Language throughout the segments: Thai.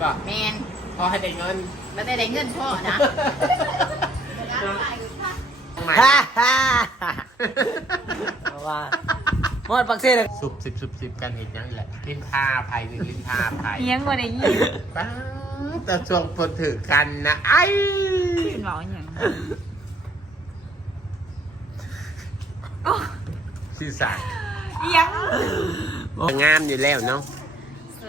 ก็แมนพอให้ได้เงินแล้วได้ได้เงินพ่อนะฮ่าฮ่าเพราะว่าหมดปักเซ่เลยสุบสิบสุบสิบกันเห็นยังแหละลิ้นทาภัยหรือลิ้นทาภัยเลี้ยงบ่ได้ยินป้าแต่ช่วงพอถือกันนะไอ้เป็นเว้าหยังสื่อสารเลี้ยงงามอยู่แล้วเนาะส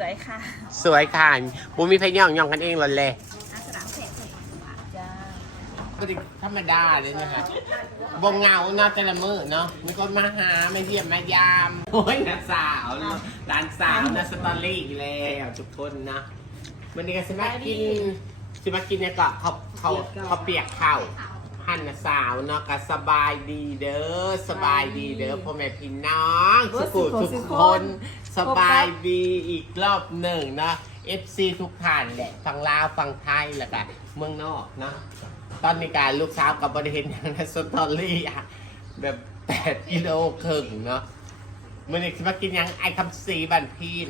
วยค่ะสวยค่ะบูมีไฟย่องย่องกันเองหรอเลยอาสระแสงสว่างจ้าก็ธรรมดาเลยนะฮะบงเงาเนาะแต่ละมือเนาะมีคนมาหามาเยี่ยมมายาม โอ้ยนักสาวเนาะร้านสาวนะสตอรี่อีกแล้วทุกคนนะวันนี้ก็สิมากินสิมากินเนี่ยก็เขาเขาเขาเปียกข้าว หั่นนะสาวเนาะก็สบายดีเด้อสบายดีเด้อพ่อแม่พี่น้องสุขุทุกคน สบายดีอีกรอบหนึ่งเนาะ FC ทุกท่านแหละฝั่งลาวฝั่งไทยแล้วก็เมืองนอกเนาะตอนนี้การลูกสาวกับบริเห็นอย่างในสตอรี่อะแบบแปดกิโลครึ่งเนาะมื่อนี้สิมากินหยังไอคำสีบันพีน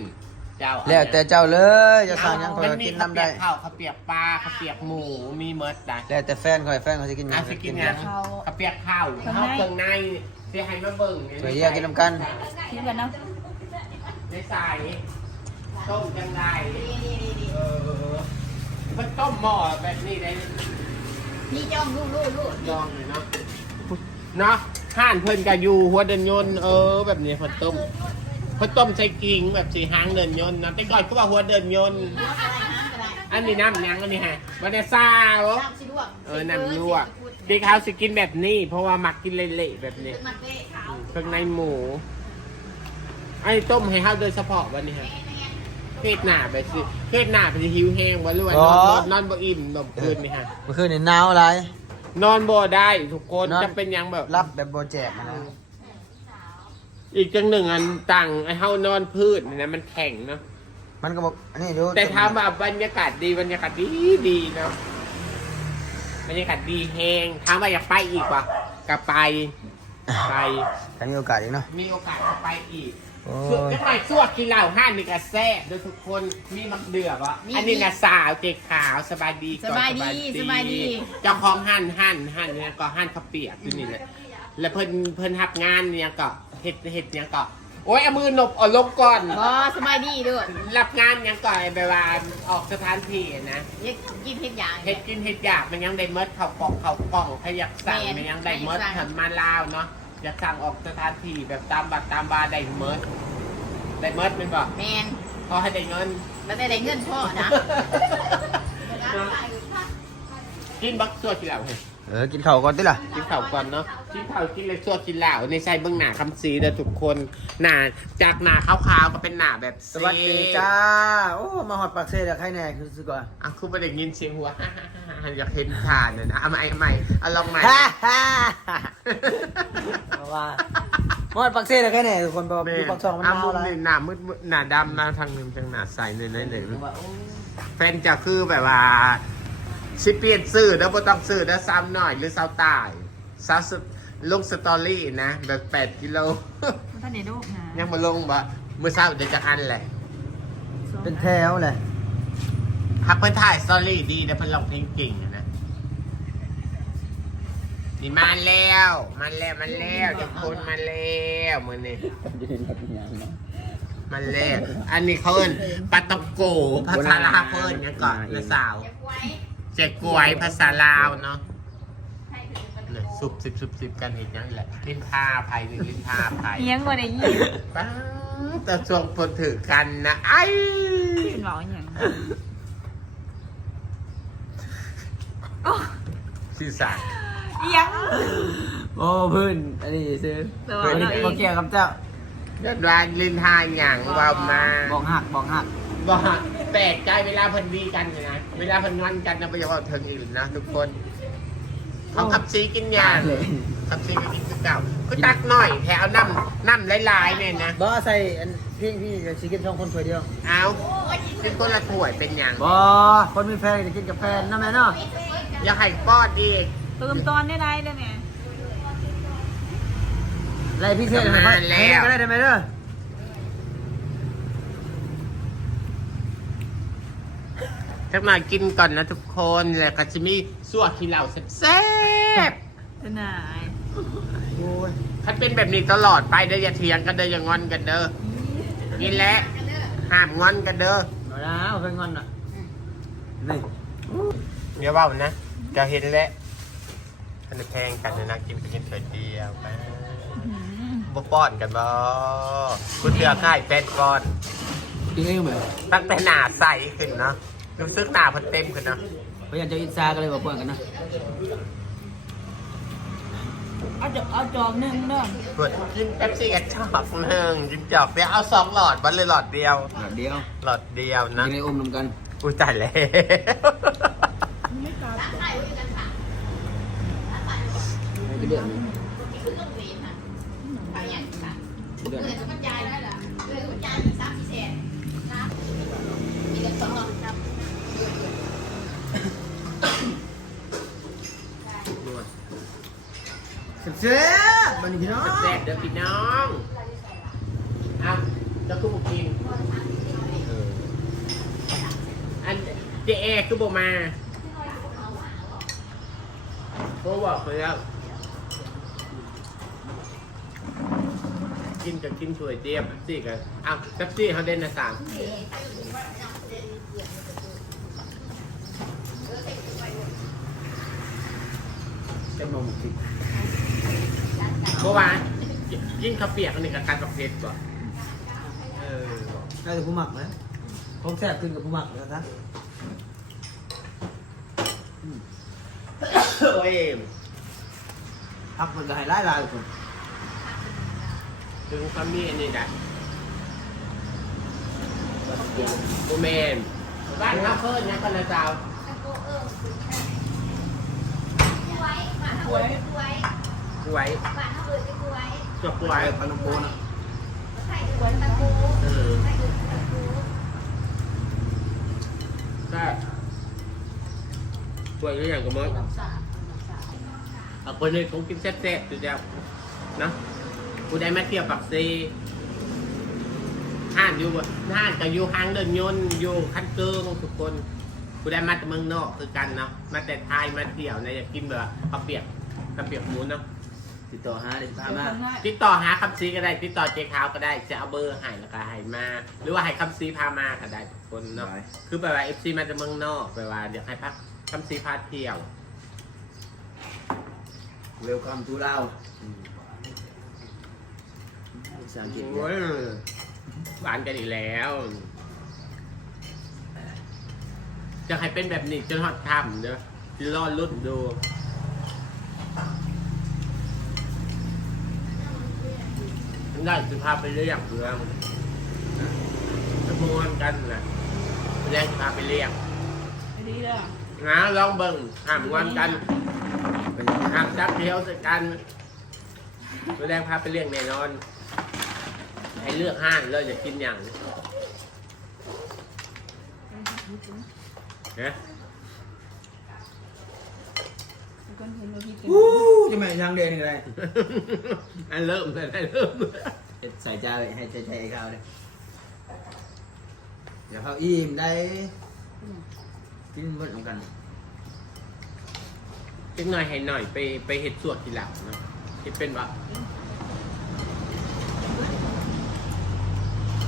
เจ้าแล้วแต่เจ้าเลยจะสั่งหยังคอยมันมีกินข้าวน้ำเปีได้ ยกข้าวข้าวเปียกปลาข้าวเปียกหมูมีเมิร์ดได้แล้วแต่แฟนคอยแฟนเขาจะกินหยัอะงสิกินหหยัยังงข้าวเปียกข้าวข้าวเครื่องในสิให้มาเบิ่งสวยเยี่ยมกินน้ำกันคิดกันเนาะในสายต้มจังไรเออมันต้มหม้อแบบนี้ได้นี่จ้องลูกลูกลูกลองเลยเนาะเนาะห่านเพิ่นกับอยู่หัวเดินยนต์เออ แบบนี้เพิ่นต้ม เพิ่นต้มใส่กิ่งแบบสีหางเดินยนต์นะแต่ก่อนก็ว่าหัวเดินยนต์ลวกอะไรน้ำอะไรอันนี้น้ำหยังอันนี้ฮะวันนี้ซาวน้ำสิลวกเออน้ำลวกเด็กเขาสิกินแบบนี้ เพราะว่ามักกินเละๆแบบนี้มันเละขาวเครื่องในหมูไอ้ต้มให้เขาโดยเฉพาะวันนี้ฮะเพศหน้าไปสิเพศหน้าไปสิหิวแห้งวันรวยนอนนอนบ่อิ่มนอนคืนนี่ฮะเมื่อคืนนี่หนาวอะไร นอนบ่ได้ทุกคนนอนจะเป็นหยังแบบรับแบบโบแจกนะ อีกจังหนึ่งอันต่างไอ้เฮานอนพืชนี่นะมันแข็งเนาะมันก็บอกอันนี้ดูแต่ถามว่าบรรยากาศดีบรรยากาศดีดีเนาะบรรยากาศดีแฮงถามว่าอยากไปอีกปะก็ไปไปถ้ามีโอกาสอีกเนาะมีโอกาสก็ไปอีกโอ้ส่วนจังหวัดสวกกินเหล้าห้านนี่ก็แซ่บโดยทุกคนมีมักเดือบอะอันนี้นะสาวเจ๊ขาวสบายดีสก่อนบายดีสบายดี เจ้าของห้านห้านห้านเนี่ยก็ห้านข้าวเปียกที่นี่แหละแล้วเพิ่นเพิ่นทับงานเนี่ยก็ เฮ็ดเฮ็ดเนี่ยก็โอ้ยเอามือหนบเอาลงก่อน บอสบายดีด้วยรับงานยังก่อยไปว่าออกสถานที่นะยังกินเห็ดอย่างเฮ็ดกินเฮ็ดอยากมันยังได้เมิดเขากล่องเขากล่องถ้าอยากสั่งแม่นมันยังได้เมิดอยากสั่งทำมาลาวเนาะอยากสั่งออกสถานที่แบบตามบัตรตามบาร์ได้เมิดได้เมิดเป็นบ่แมนพอให้ได้เงิน แล้วได้ได้เงินพ่อนะ กินบักซัวกินเหล้าเฮ้ย เออกินข้าวก่อนติล่ะ กินข้าวก่อนเนาะกินข้าวกินเลยซัวกินเหล้าในใส่เบื้องหน้าคำซีเด้อทุกคนหน้าจากหน้าขาวๆก็เป็นหน้าแบบสวัสดีจ้า โอ้ มาหอดปักเซ่เดี๋ยวใครแน่คือสึกว่าอะคุณไปได้ยินเสียงหัว อยากเห็นทานเนี่ยนะเอาใหม่เอาใหม่เอาลองใหม่ ฮ่าฮ่าเพราะว่าหอดปักเซ่เดี๋ยวใครแน่ทุกคนบอกอยู่ปักซองมันหนาวมุมอะไรหนึ่งหน้ามืดๆหน้าดำหน้าทางหนึ่งจังหน้าใสเลยเลยเลยว่าโอ้แฟนจะคือแบบว่า สิเปลี่ยนสื่อแล้วบ่ต้องสื่อแล้วซ้ำหน่อยหรือซ้ำตายซ้ำสุดลงสตอรี่นะแบบแปดกิโล มันท่านได้ลูกนะยังมาลงบ่เมื่อเช้าเดี๋ยวจะอันแหละเป็นแถวเลยพักเพื่อนถ่ายสตอรี่ดีนะเพื่อนร้องเพลงเก่งอะนะนี่มาแล้วมาแล้วมาแล้วทุกคนมาแล้วมือนี่มันเล่อันนี้เขาเอิ้นปาตองโกภาษาลาวเพิ่นเนี่ยก่อนนะสาว เจ๊กวยภาษาลาวเนาะเนี่ยสุบสิบสุบสิบกันเห็นยังแหละลิ้นทาภัยหรือลิ้นทาภัยเลี้ยงบ่ได้ยินป้าแต่ช่วงพอถือกันนะไอ้เป็นเว้าหยังสื่อสารเลี้ยงโอ้เพื่อนอันนี้ซื้อแต่ว่าเพื่อนเราเองบอกเกี่ยวกับเจ้ายอดรานลิ้นทาอย่างเบามาบอกหักบอกหักบอก แปลกใจเวลาเพิ่นดีกันเนี่ยนะ เวลาเพิ่นงอนกันนะไปอย่าเอาถึงอื่นนะทุกคน เขาขับซีกินยาเลยทำซีก็กินคือเก่าก็ตักหน่อยแถวน้ำน้ำหลายๆเนี่ยนะบอใส่อันพี่พี่จะสิกินสองคนถ้วยเดียวเอาคือคนละถ้วยเป็นอย่างบอคนมีแฟนจะกินกับแฟนนะแม่เนาะอยากให้ป้อนอีกเติมตอนได้ไรได้ไหมไรพี่เทศไหมครับให้ก็ได้ได้ไหมเด้อ จักหน่อยกินก่อนนะทุกคนแล้วก็จะมีสวดที่เราแซ่บจะไหนายโอ้ยๆถ้าเป็นแบบนี้ตลอดไปเด้ออย่าเถียงกันเด้ออย่างอนกันเด้อกินแล้วห้ามงอนกันเด้อมาแล้วเพิ่งงอนอะนี่เดี๋ยวเบานะจะเห็นแล้วอันนี้แพงกันนะกินไปกินเถิดเดียวไปบ่ป้อนกันบ่คุณเสือค่ายแฟนก่อนจริงเองไหมตั้งแต่หน้าใสขึ้นเนาะ รู้สึกหน้าเพิ่นเต็มขึ้นเนาะพยายามจะอินซาก็เลยบอกเพื่อนกันนะเอาจอกเอาจอกหนึ่งเด้อเปิดกินเป๊ปซี่กับจอกหนึ่งกินจอกเดียวเอาสองหลอดบันเลยหลอดเดียว หลอดเดียวหลอดเดียวนะยังไงอมนำกันอุ้ยตายแล้วไม่เป็นเดือนคือต้องเรียนค่ะไปอย่างค่ะเดือนเงินจะกระจายได้ เสียบันพี่น้องแซ่บเด้อพี่น้องเอาจะคู่กิน อันเจเอคือโบมาโบบอกไปแล้วกินกับกินถ้วยเดียวเป๊ปซี่กันเอาเป๊ปซี่เขาเด่นนะสามเป็นมงคล เมื่อวานยิ่งข้าวเปียกอันนี้กับการกับเพชรก่อนเออได้แต่ผู้หมักนะผมแซ่บขึ้นกับผู้หมักแล้วนะโอ้ยพักมันก็ให้ไล่ลายคนถึงความมีอันนี้ได้โอเมนบ้านเขาเพิ่นนะกันนะเจ้าไว้ บ้านเขาเอิญไว้กล้วยบ้านเขาเอิญจะไว้จบกล้ไปวยปลาลงโปนะใส่เอิญตะกูเออใส่เอิญตะกูใช่กล้วยก็อย่างกับมึงดอกสาเอาคนนี้คงกินแซ่บๆตัวเดียวนะกูได้มาเที่ยวปักซีห้านอยู่บ่ห้านก็อยู่ห้างเดินยนต์อยู่คันเกิงทุกคนกูได้มาจากเมืองนอกคือกันเนาะมาแต่ไทยมาเที่ยวนะอยากกินแบบข้าวเปียกข้าวเปียกหมูเนาะ ติดต่อหาเด็กพาเดี๋ยวมาข้างหน้าติดต่อหาคำซีก็ได้ ติดต่อเจ๊ขาวก็ได้จะเอาเบอร์ให้แล้วก็ให้มา หรือว่าให้คำซีพามาก็ได้ทุกคนเนาะคือแปลว่าเอฟซีมาจากเมืองนอกแปลว่าเดี๋ยวให้พักคำซีพาเที่ยว เวลคัมทูลาวภาษาอังกฤษโอ้ยหวานกันอีกแล้ว จะให้เป็นแบบนี้จนฮอดค่ำเด้อจะรอรุ่นดู ได้จะพาไปเรียกเพื่อนจะมวนกันนะแรงจะพาไปเรียกดีเด้อนะลองเบิ่งห้ามงอนกันเป็นห้ามจับเที่ยวใส่กันแสดงพาไปเรียกแน่นอน ให้เลือกห้างเลยจะกินอย่างเนะคนเห็นว่าพี่กินวู้จะไม่ทางเดินอะไรอันเริ่มเลยเริ่ม ใส่ใจาให้ใจใจเขาเลยเดี๋ยวเขาอิ่มได้กินหมดเหมือนกันจังหน่อยให้หน่อยไปไปเห็ดสวดทีหลังเนาะที่เป็นว่า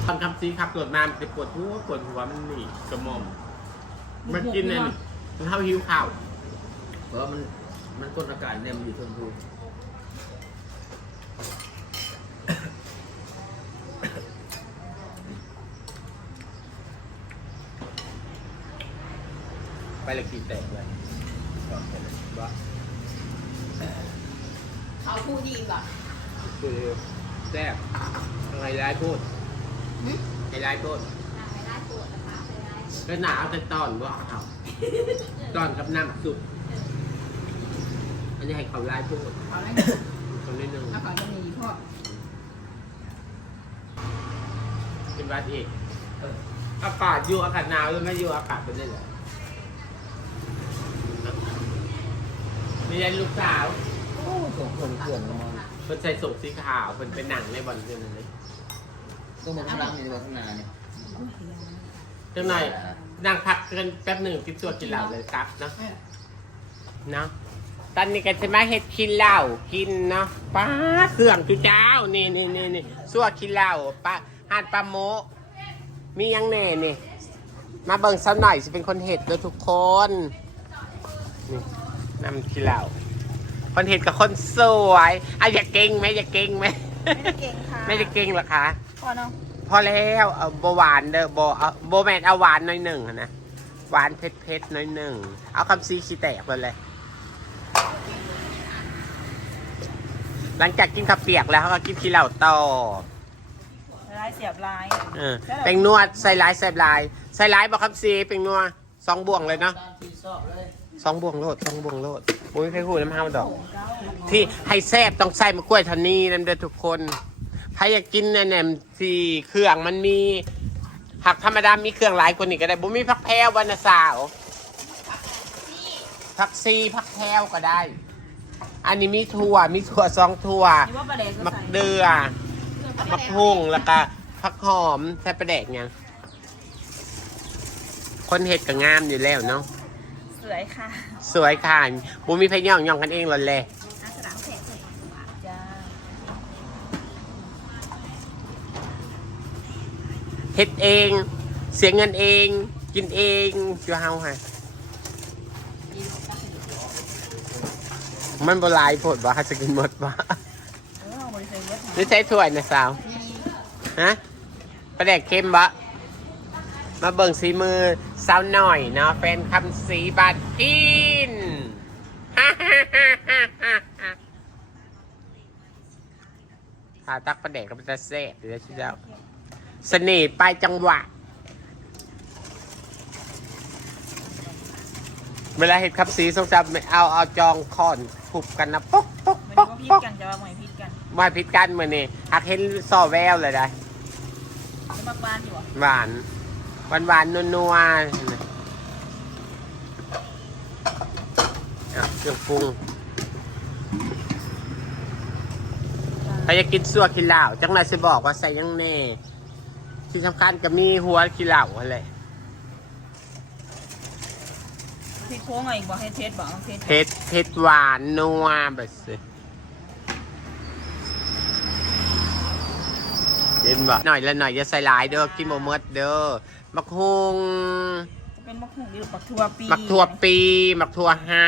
ตอนคำซีขับรถมามันจะปวดหัวปวดหัวมันหนีกระหม่อมมันกินเนี่ยมันเท่าหิวข้าวเพราะว่ามันมันกดอากาศเนี่ยมันอยู่ทนทู ไปเลยกี่แตกเลยว่าเขาพูดดีกว่าคือแซ่บไฮไลท์พูดไฮไลท์พูดไปได้ปวดนะคะไปได้ก็หนาเอาแต่ตอนว่าเอาตอนกับน้ำซุปอันนี้ให้เขาไลท์พูดเขาได้ตรงนี้หนึ่งเอาเขาจะมีพ่อเป็นวัดเอกอากาศอยู่อากาศหนาวหรือไม่อยู่อากาศเป็นได้เลย นี่ยันลูกสาวโอ้ส่งคนเกลื่อนมาเพิ่นใส่สูทสีขาวเพิ่นเป็นหนังในบอลเรื่องนี้ต้องมาข้างหลังนี่มาข้างหน้านี่จังหน่อยนั่งพักกันแป๊บหนึ่งกินตัวกินเหล้าเลยกลับเนาะเนาะตอนนี้ก็จะมาเฮ็ดกินเหล้ากินเนาะป้าเครื่องจุเจ้านี่นี่นี่นี่สั่วกินเหล้าป้าหาดปลาโมะมียังแน่นี่ มาเบิ่งสักหน่อยสิเป็นคนเห็ดเด้อทุกคนนี่ นำกินเหล้าคนเห็ดกับคนสวยอะอย่าเก่งไหมอย่าเก่งไหมไม่ได้เก่งค่ะไม่ได้เก่งหรอกคะ พอเนาะพอแล้วเอาโบหวานเด้อโบเอาโบแมนเอาหวานหน่อยหนึ่งอะนะหวานเผ็ดเผ็ดๆหน่อยหนึ่งเอาคำซีขี้แตกไปเลย หลังจากกินข้าวเปียกแล้วเขาก็กินขี้เหล้าต่อลายเสียบลายเออเป็นนวดใส่ลายใส่ลายใส่ลายบอกคำซีเป็นนัวสองบ่วงเลยเนาะตามที่ชอบเลย สองบ่วงโลดสองบ่วงโลดโอ้ยใครพูดน้ำห้าวดอก ที่ให้แซ่บต้องใส่มะกล้วยเทานี้นั่นเด้อทุกคนใครอยากกินเนี่ยเนี่ยที่เครื่องมันมีผักธรรมดา มีเครื่องหลายกว่านี้ก็ได้บ่มีผักแพรววันนะสาวผักซีผักแพรวก็ได้ อันนี้มีถั่วมีถั่วสองถั่วนี่ว่าประเด็นก็มักใส่เดือมักพุ่งแล้วก็ผักหอมใส่ประแดกยังคนเห็ดก็งามอยู่แล้วเนาะ สวยค่ะสวยค่ะบุมีพย่องย่องกันเองหรอแหละน้ำสลังแสงใส่หวานจ้าเฮ็ดเอง เสียเงินเอง กินเองอยู่เฮาฮะมันบหลายโพดว่าจะกินหมดว่าเออเอาบริษัทเวิร์ดไม่ใช่ถ้วยนะสาว ฮะประแดกเค็มบะมาเบิ่งสีมือ สาวหน่อยเนาะเป็นคำสีบาดกินหาตักประแดกกับจะเซ่บเดี๋ยวชิเจ้าเสน่ห์ปลายจังหวะ เวลาเห็ดขับสีทรงจำไม่เอาเอาจองคอนผูกกันนะป๊อกป๊อกมันป๊อกก็พิษป๊อกกันจะว่าไม่พิษกันมาพิดกันเหมือนนี่หักเห็นซอแววเลยได้จะมาบ้านอยู่อะหวาน หวานหวานนัวนัวๆอะเครื่องปรุงถ้าอยากกินซัวกินเหล้าจังไรจะบอกว่าใส่ยังแน่ที่สำคัญก็มีหัวกินเหล้าอะไรพิษโค้งอะไรอีกบอกให้เทสบอกเทสเผ็ดเผ็ดหวานนัวแบบสิ เห็นบ่หน่อยละหน่อยอย่าใส่หลายเด้อกินบ่หมดเด้อมักฮงจะเป็นมะขุ่นหรือปักทัวปีมักทั่วปีมักทั่วให้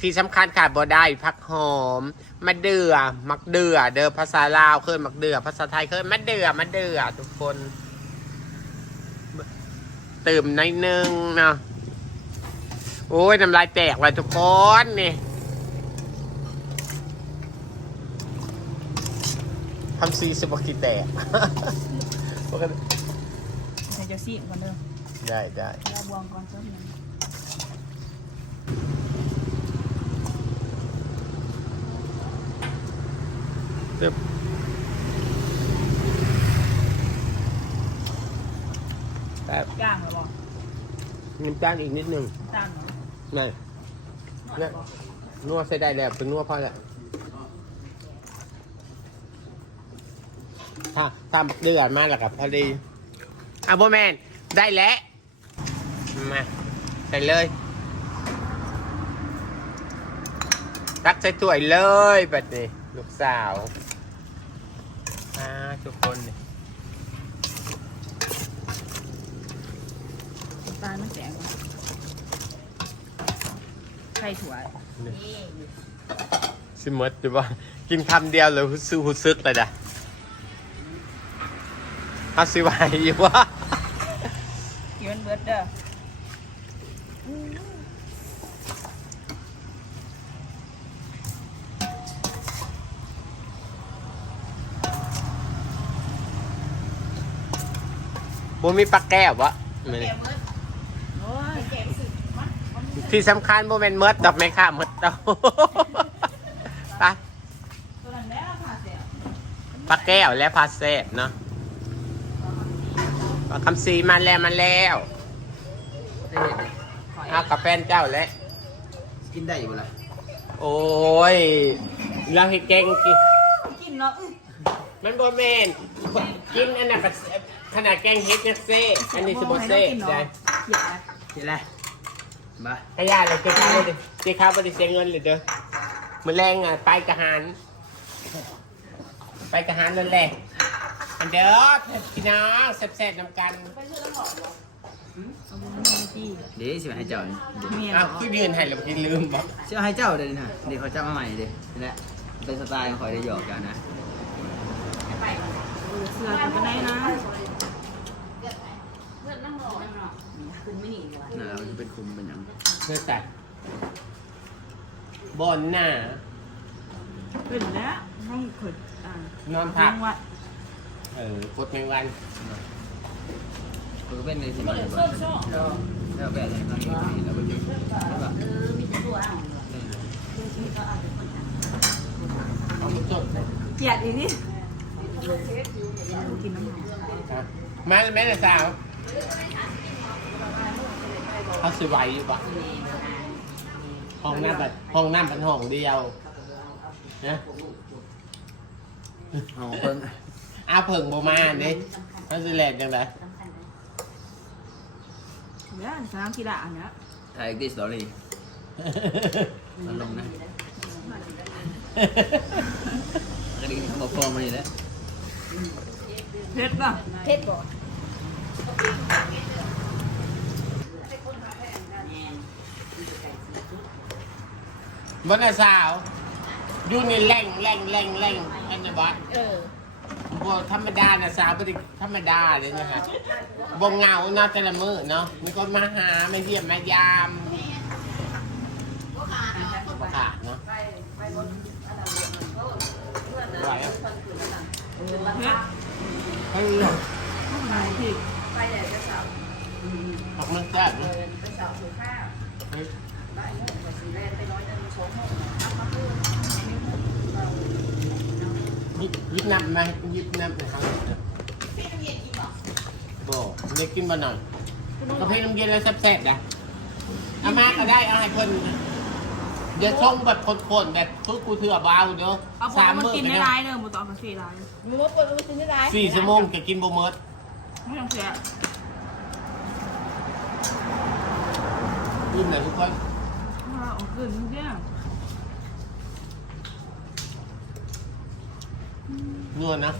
ที่สำคัญขาดบ่ได้ผักหอมมะเดือมักเดือเด้อภาษาลาวเคยมักเดือภาษาไทยเคยมะเดือมะเดือทุกคนตื่มในอยนึงเนาะโอ้ยน้ำลายแตกเลยทุกคนนี่ ทำซีสปากิแตกปกติใส่เจ้าซีก่อนเด้อได้ได้ยาบวงก่อนเจ้าหนึ่งตึ๊บแต่ย่างเหรอบอกน้ำตาลอีกนิดหนึ่งตามเหรอไม่เนี่ยนัวใส่ได้แล้วเป็นนัวพอแล้ว ถ้าทำเดือดมากแล้วกับพอดีอะโบแมนได้แล้ว มาใส่เลยตักใส่ถ้วยเลยแบบนี้ลูกสาวอ่าทุกคนนี่ตาลมันแสงไข่ถั่วสิมดหรือว่ากินคำเดียวเลยซื้อหูซึกเลยนะ เขาสิไหวอยู่ว่ากินมันเบิร์ดเด้อบ่มีปลาแก้ววะโอ้ยที่สำคัญบ่แม่นเมดดอกไม้ค่ะเมดเต้าปลาตัวนั้นแล้วค่ะเสียปลาแก้วและปลาแซ่บเนาะปลา คำซีมาแล้วมาแล้วได้เห็นไหมเอากับแฟนเจ้าแล้ว กินได้อยู่ล่ะโอ้ยเราให้แกงกิน กินเนาะอื้อมันบ่แม่นกินอันนั้นก็ขนาดแกงเฮ็ดยังเซ่อันนี้สิบ่เซ่ได้อย่าเห็นไรบ้ากระยาเลยเจ๊ข้าวเลยเจ๊ข้าวไม่ได้เสียเงินเลยเด้อมันแรงอะไปกระหาน ไปกระหานนั่นแหละ อันเด้อพี่น้องแซ่บๆนำกันเอาบุญมาที่เดี๋ยวสิมาให้เจ้าเดี๋ยวเมียอ้าวคือยืนให้เราพี่ลืมบอกสิเอาให้เจ้าเดี๋ยวนี้นะเดี๋ยวเขาจะมาใหม่เดี๋ยวนี่แหละเป็นสไตล์ของคอยได้หยอกกันนะเสือกับกันได้นะน่ะเราจะเป็นคุมเป็นหยังเพื่อแต่บนหน้าเป็นแล้วห้องขดอ่านอนพักวัด เออกดแมงวันคือเป็นในสิมาเลยบ้างแล้วแบบนี้มันมีแล้วก็อยู่แล้วแบบเอามาจดเกลียดอีนี่กินน้ำมันครับแม่แม่สาวเขาสวยอยู่ปะห้องน้ำแบบห้องน้ำเป็นห้องเดียวนะเอาเพิ่ง อาเพิ่งโบมาเนี่ยเขาสิแลกจังไงเนี่ยสนามกีฬาอันเนี้ยถ่ายดิสตอรี่มันลงนะกระดิ่งเขาบอกฟองมานี่แหละเพชรป่ะเพชรบ่บนน่ะสาวอยู่นี่แรงแรงแรงแรงอันนี้บอสเออ บธรรมดานะสาวบ่ได้ธรรมดาเลยนะคะบ่เหงาเนาะแต่ละมื้อเนาะมีคนมาหามาเยี่ยมมายามบ่ขาดเนาะไหวอะเพชรเฮ้ยไหนที่ออกมันแซ่บนะเฮ้อย ยิบยิบนับไหมยิบนับนะครับบ่ได้กินบ่หน่อยกาแฟน้ำเย็นแล้วแซ่บๆนะเอามาก็ได้เอาให้คนเดี๋ยวช่องแบบคนๆแบบทุกกูเถื่อเบาเด้อเอาผมสามมามื้อกินไปได้เนี่ยร้ายเด้อหมูต่อกับสี่ร้ายมึงว่าปวดรู้สึกได้ไรสี่ชั่วโมงจะกินบ่หมดไม่ต้องเสียกินเลยทุกคนถ้าเอาขึ้นเนี่ย นวลนะ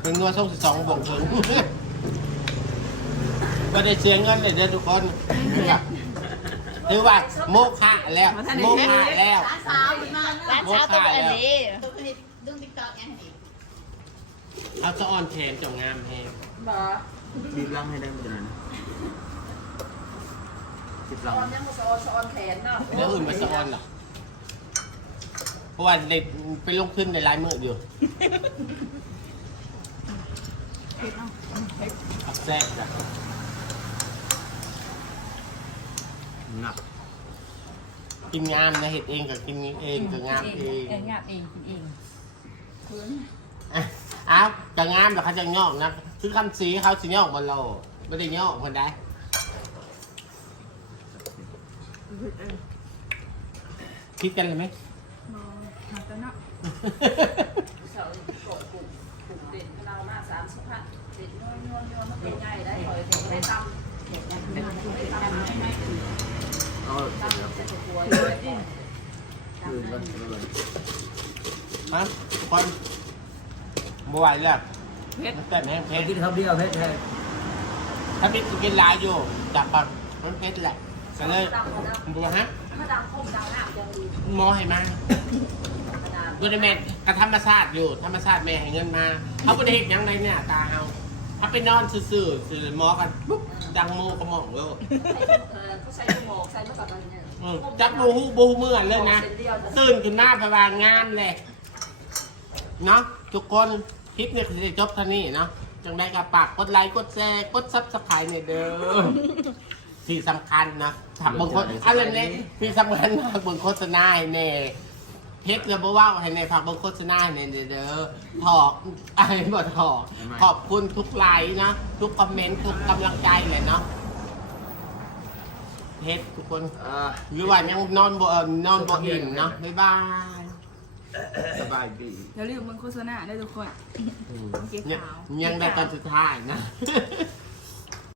เป็นนวลส่งสิบสองบวกถึงก็ได้เสียเงินเลยเด้อทุกคนถือว่าโมฆะแล้วโมฆะแล้วร้านสาวอยู่มาร้านสาวตัวอันนี้ตัวนี้ดึงติ๊กต็อกไงนี่เอาสะอ่อนแขนจงงามแฮงบ่บีบลังให้ได้ไม่เป็นไรนะสิบลังยังมาสอนสอนแขนเนาะเดี๋ยวอื่นมาสะอ่อนหรอก เพราะว่าเด็กไปลงขึ้นในลายมืออยู่เพชรเอาอักแซ่บจ้ะหนักกินงามนะเห็ดเองกับกินเองก็งามเองเองงานเองกินเองอะอ้าวจะงามแต่เขาจะงอกนะคือคำสีเขาสิงอกบนเราไม่ได้งอกคนใดเพชรเองคิดกันเลยไหม บ่หาแต่เนาะเสาโกะปลูกเด่นเรามาสามสิบพันเด่นนวลนวลนวลมันเป็นไงได้หอยเด่นได้ตำเด่นได้ตำได้ตำไม่ไม่ถึงเอาตำแล้วจะกลัวเพเลยลืมกันคืนก่อนฮะทุกคนบไหวเลยเพชรมันเต้นแห้งเพชรกินข้าเดียวเพชรแท้ถ้าเพชรกินลายอยู่จับปังมันเพชรแหละก็เลยตำแล้วบัวฮะถ้าดำคมดำหน้ายังดีมอให้มา ขนาดดูได้แม่นกระธรรมชาติอยู่ ธรรมชาติแม่ให้เงินมาเขาไม่ได้เห็นยังไงเนี่ยตาเอาถ้าไปนอนซื่อๆสื่อหมอกันปุ๊บดังโมกระหม่องเลยเขาใส่หมวกใส่เมื่อก่อนอะไรเนี่ยอืมจับบูฮูบูฮูเมื่อนเลยนะตื่นขึ้นหน้าพบางงานเลยเนาะทุกคนคลิปเนี่ยจะจบเท่านี้เนาะจังได้กับปากกดไลค์กดแชร์กดซับสไครต์เนี่ยเด้อที่สำคัญนะถักบางคนอะไรเนี่ยที่สำคัญมากบนโฆษณาให้แน่ เพชรจะบอกว่าให้ในผักบนโฆษณาให้แน่เด้อถอกอะไรบ่ถอกขอบคุณทุกไลค์นะ ทุกคอมเมนต์ทุกกำลังใจเลยเนาะเพชรทุกคนอ่าหรือว่ายังนอนบ่เอ่อนอนบ่อิ่มเนาะบ๊ายบายสบายดีอย่าลืมมันโฆษณาได้ทุกคนอืมเจ๊ยังขาวยังได้ตอนสุดท้ายนะ